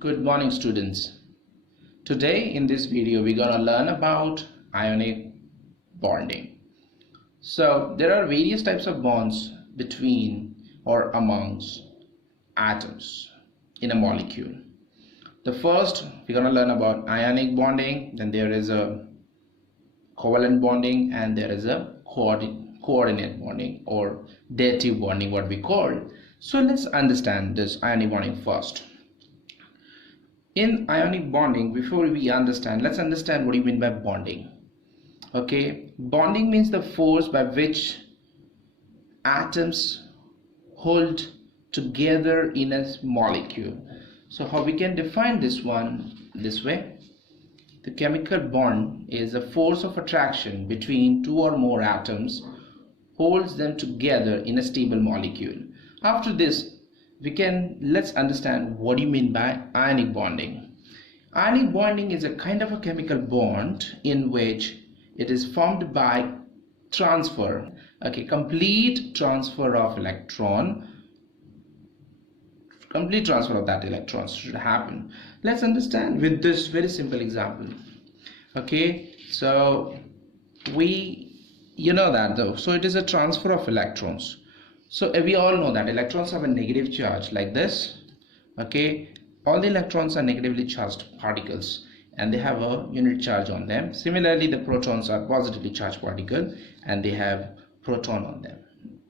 Good morning, students. Today in this video we're going to learn about ionic bonding. So there are various types of bonds between or amongst atoms in a molecule. The first we're going to learn about ionic bonding, then there is a covalent bonding, and there is a coordinate bonding or dative bonding, what we call. So let's understand this ionic bonding first. In ionic bonding, before we understand, let's understand what do you mean by bonding. Okay, bonding means the force by which atoms hold together in a molecule. So how we can define this one this way: the chemical bond is a force of attraction between two or more atoms, holds them together in a stable molecule. After this, let's understand what do you mean by ionic bonding. Ionic bonding is a kind of a chemical bond in which it is formed by transfer, complete transfer of that electrons should happen. Let's understand with this very simple example. Okay, so you know that though, so it is a transfer of electrons. So we all know that electrons have a negative charge like this. Okay, all the electrons are negatively charged particles and they have a unit charge on them. Similarly, the protons are positively charged particles and they have proton on them,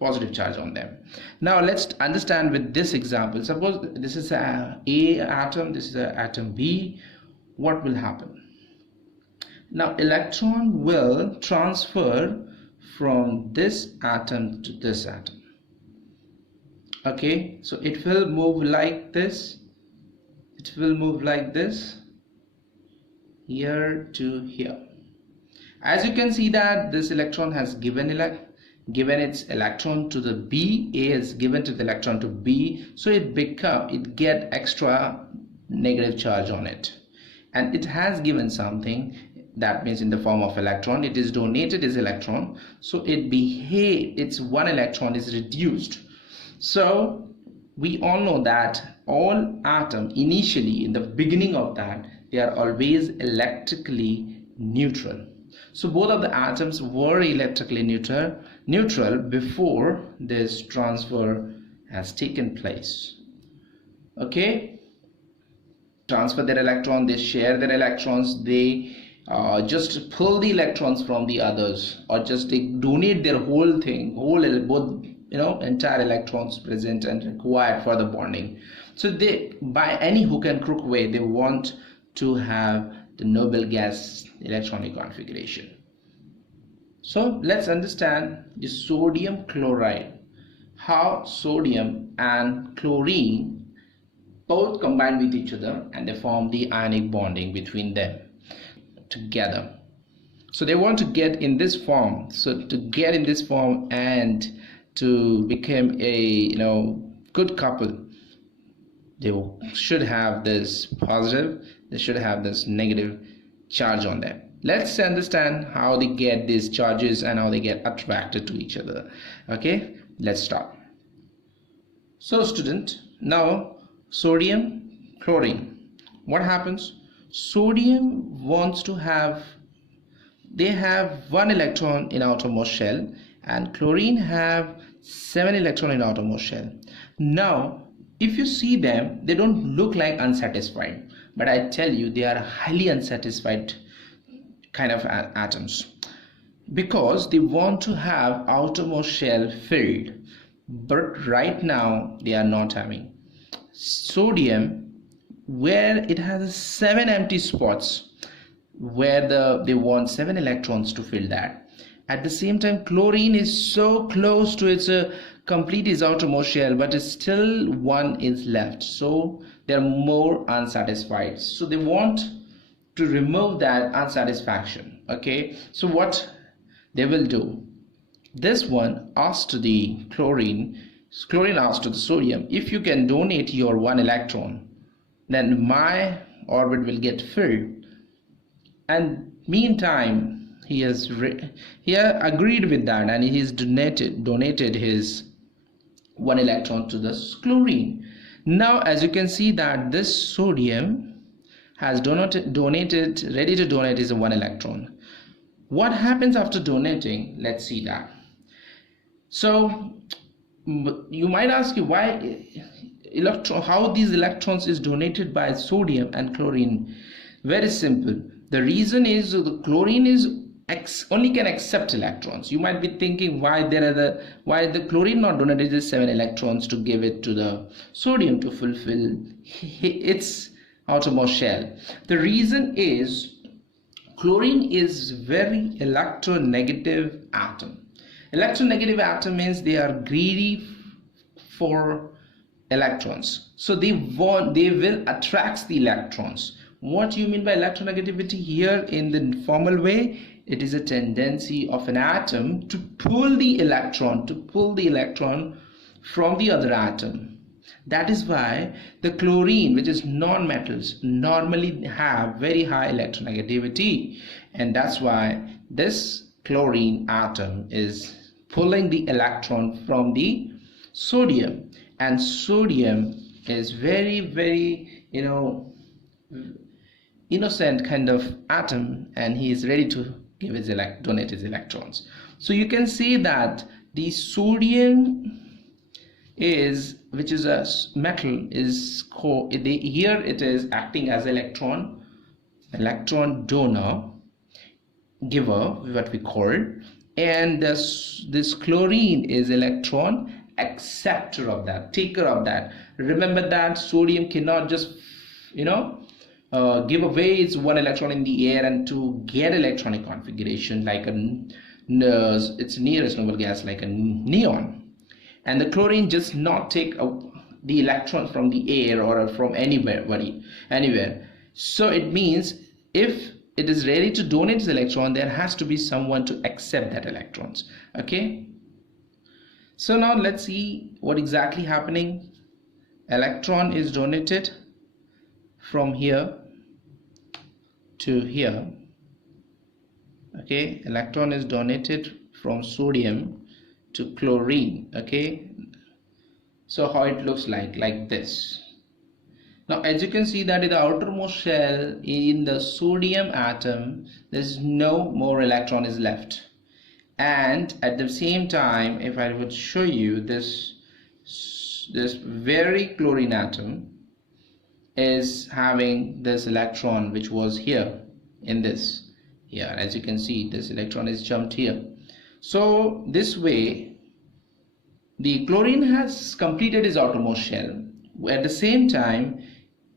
positive charge on them. Now let's understand with this example. Suppose this is a atom, this is a atom B. What will happen? Now electron will transfer from this atom to this atom. Okay, so it will move like this, it will move like this, here to here. As you can see that this electron has given its electron to the B, A is given to the electron to B, so it get extra negative charge on it, and it has given something, that means in the form of electron. It is donated as electron, so its one electron is reduced. So we all know that all atoms initially in the beginning of that, they are always electrically neutral. So both of the atoms were electrically neutral before this transfer has taken place. Okay, transfer their electron, they share their electrons, they just pull the electrons from the others, or just they donate their whole thing, both entire electrons present and required for the bonding. So they, by any hook and crook way, they want to have the noble gas electronic configuration. So let's understand the sodium chloride, how sodium and chlorine both combine with each other and they form the ionic bonding between them together. So they want to get in this form, so to get in this form and to become a good couple, they should have this positive, they should have this negative charge on them. Let's understand how they get these charges and how they get attracted to each other. Okay, let's start. So student, now sodium chlorine, what happens? Sodium wants to have, they have 1 electron in outermost shell, and chlorine have 7 electron in outermost shell. Now if you see them, they don't look like unsatisfied, but I tell you they are highly unsatisfied kind of atoms, because they want to have outermost shell filled, but right now they are not having. Sodium, where it has 7 empty spots where they want 7 electrons to fill that. At the same time, chlorine is so close to its complete its outermost shell, but still 1 is left, so they're more unsatisfied. So they want to remove that unsatisfaction. Okay, so what they will do, this one asks to the chlorine asks to the sodium, if you can donate your 1 electron, then my orbit will get filled. And meantime, he agreed with that, and he has donated his 1 electron to the chlorine. Now as you can see that this sodium has donated, ready to donate is 1 electron. What happens after donating? Let's see that. So you might ask you why how these electrons is donated by sodium and chlorine. Very simple. The reason is the chlorine is only can accept electrons. You might be thinking why the chlorine not donated is 7 electrons to give it to the sodium to fulfill its outermost shell. The reason is chlorine is very electronegative atom. Electronegative atom means they are greedy for electrons, so they will attract the electrons. What do you mean by electronegativity here? In the formal way, it is a tendency of an atom to pull the electron from the other atom. That is why the chlorine, which is non-metals, normally have very high electronegativity, and that's why this chlorine atom is pulling the electron from the sodium. And sodium is very innocent kind of atom, and he is ready to give his donate his electrons. So you can see that the sodium is, which is a metal, is here it is acting as electron donor giver, what we call, and this chlorine is electron acceptor of that, taker of that. Remember that sodium cannot just give away its 1 electron in the air and to get electronic configuration like its nearest noble gas like a neon. And the chlorine just not take the electron from the air or from anywhere. So it means if it is ready to donate its electron, there has to be someone to accept that electrons. Okay, so now let's see what exactly happening. Electron is donated from here to here. Okay, electron is donated from sodium to chlorine. Okay, so how it looks like this. Now as you can see that in the outermost shell in the sodium atom, there's no more electron is left, and at the same time, if I would show you this very chlorine atom is having this electron which was here in this here. As you can see, this electron is jumped here. So this way the chlorine has completed its outermost shell. At the same time,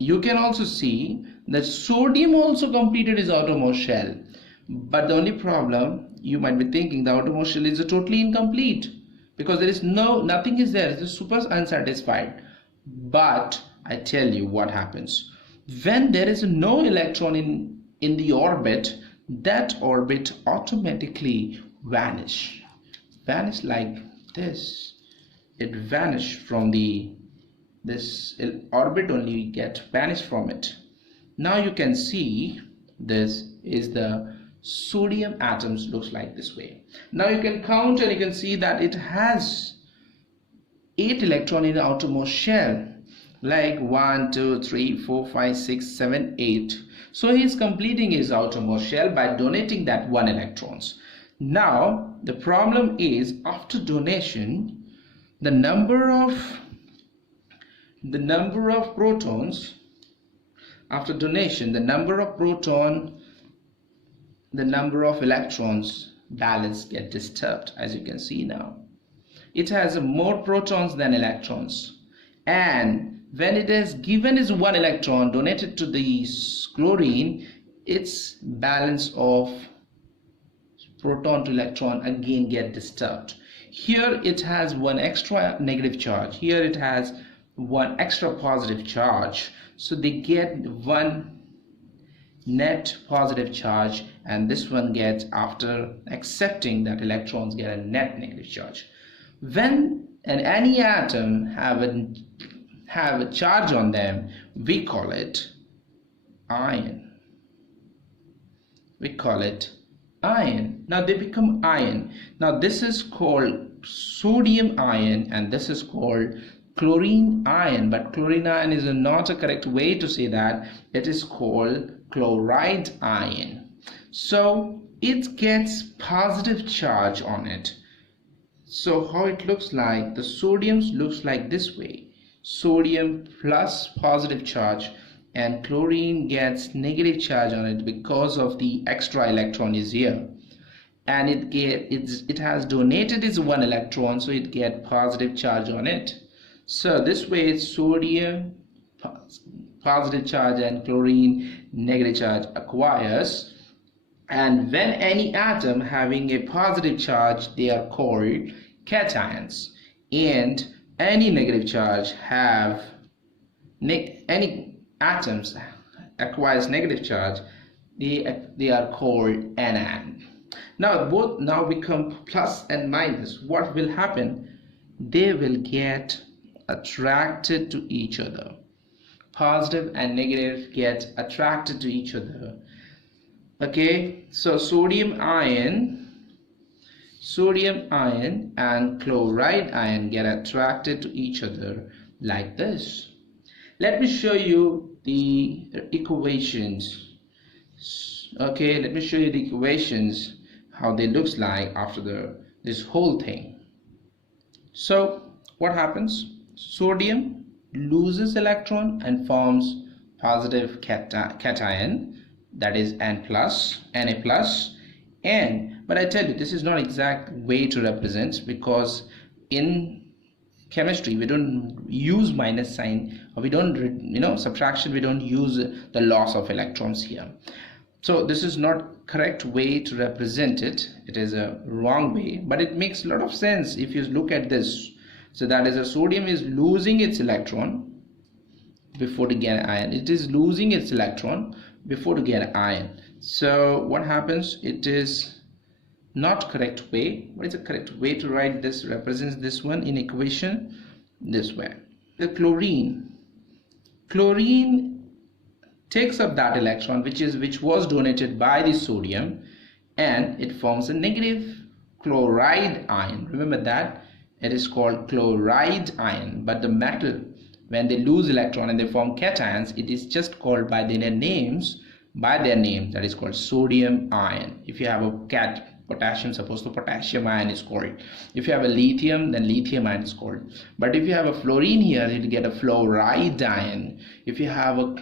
you can also see that sodium also completed its outermost shell. But the only problem, you might be thinking, the outermost shell is totally incomplete because there is nothing is there. It is super unsatisfied. But I tell you what happens when there is no electron in the orbit. That orbit automatically vanish like this. It vanished from this orbit, only get vanished from it. Now you can see this is the sodium atoms, looks like this way. Now you can count and you can see that it has 8 electron in the outermost shell, like 1 2 3 4 5 6 7 8. So he is completing his outermost shell by donating that 1 electrons. Now the problem is, after donation, the number of protons, after donation, the number of electrons balance get disturbed. As you can see now, it has more protons than electrons, and when it is given is 1 electron donated to the chlorine, its balance of proton to electron again get disturbed. Here it has 1 extra negative charge, here it has 1 extra positive charge, so they get 1 net positive charge, and this one gets, after accepting that, electrons get a net negative charge. When any atom have a charge on them, we call it ion. Now they become ion. Now this is called sodium ion and this is called chlorine ion, but chlorine ion is not a correct way to say that. It is called chloride ion. So it gets positive charge on it. So how it looks like, the sodium looks like this way, sodium plus positive charge, and chlorine gets negative charge on it because of the extra electron is here, and it has donated its one electron, so it get positive charge on it. So this way sodium positive charge and chlorine negative charge acquires, and when any atom having a positive charge, they are called cations, and any negative charge have any atoms acquires negative charge, they are called anion. Now both now become plus and minus. What will happen? They will get attracted to each other. Positive and negative get attracted to each other. Okay, so sodium ion and chloride ion get attracted to each other like this. Let me show you the equations. Okay, let me show you the equations, how they looks like after this whole thing. So what happens? Sodium loses electron and forms positive cation, that is Na plus, and but I tell you, this is not exact way to represent, because in chemistry we don't use minus sign, or we don't subtraction, we don't use the loss of electrons here. So this is not correct way to represent it. It is a wrong way, but it makes a lot of sense if you look at this. So that is, a sodium is losing its electron before to get an ion. It is losing its electron before to get an ion. So what happens? It is not correct way. What is the correct way to write this? Represents this one in equation this way. The chlorine takes up that electron which was donated by the sodium, and it forms a negative chloride ion. Remember that it is called chloride ion. But the metal, when they lose electron and they form cations, it is just called by their name, that is called sodium ion. If you have a potassium, suppose the potassium ion is called. If you have a lithium, then lithium ion is called. But if you have a fluorine here, you'll get a fluoride ion. If you have a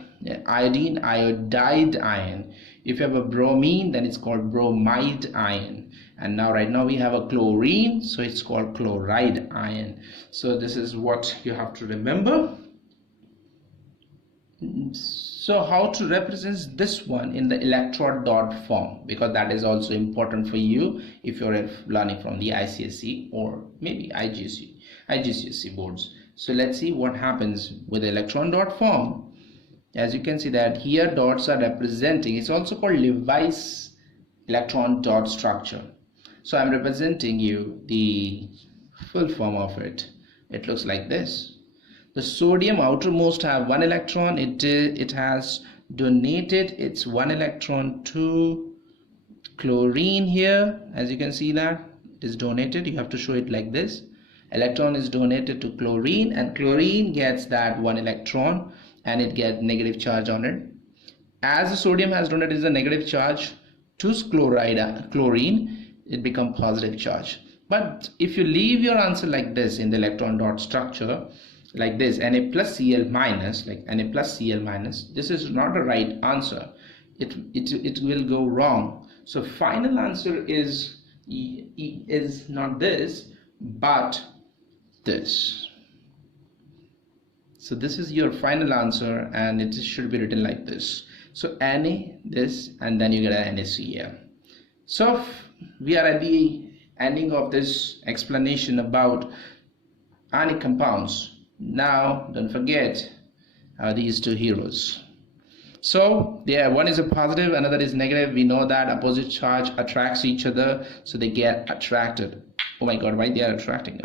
iodine, iodide ion. If you have a bromine, then it's called bromide ion. And now right now we have a chlorine, so it's called chloride ion. So this is what you have to remember. So how to represent this one in the electron dot form, because that is also important for you if you're learning from the ICSE or maybe IGCSE boards. So let's see what happens with the electron dot form. As you can see that here dots are representing, it's also called Levi's electron dot structure. So I'm representing you the full form of it. It looks like this. The sodium outermost have one electron. It has donated its one electron to chlorine here. As you can see that it is donated. You have to show it like this. Electron is donated to chlorine, and chlorine gets that one electron and it gets negative charge on it. As the sodium has donated a negative charge to chlorine, it becomes positive charge. But if you leave your answer like this in the electron dot structure, like this, Na plus Cl minus, like Na plus Cl minus, this is not a right answer. It will go wrong. So final answer is not this, but this. So this is your final answer, and it should be written like this. So Na this, and then you get a NaCl. So we are at the ending of this explanation about ionic compounds. Now don't forget these two heroes. So yeah, one is a positive, another is negative. We know that opposite charge attracts each other, so they get attracted. Oh my god, why they are attracting?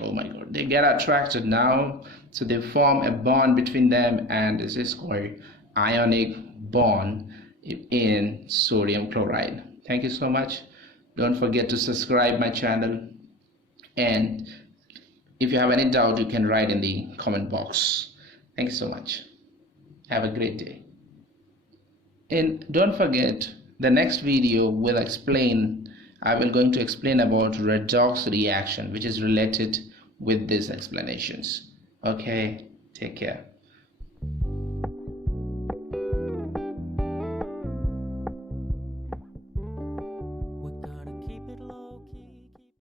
Oh my god, they get attracted now, so they form a bond between them, and this is called ionic bond in sodium chloride. Thank you so much. Don't forget to subscribe my channel And if you have any doubt, you can write in the comment box. Thank you so much. Have a great day. And don't forget, the next video will explain, I will going to explain about redox reaction, which is related with these explanations. Okay, take care.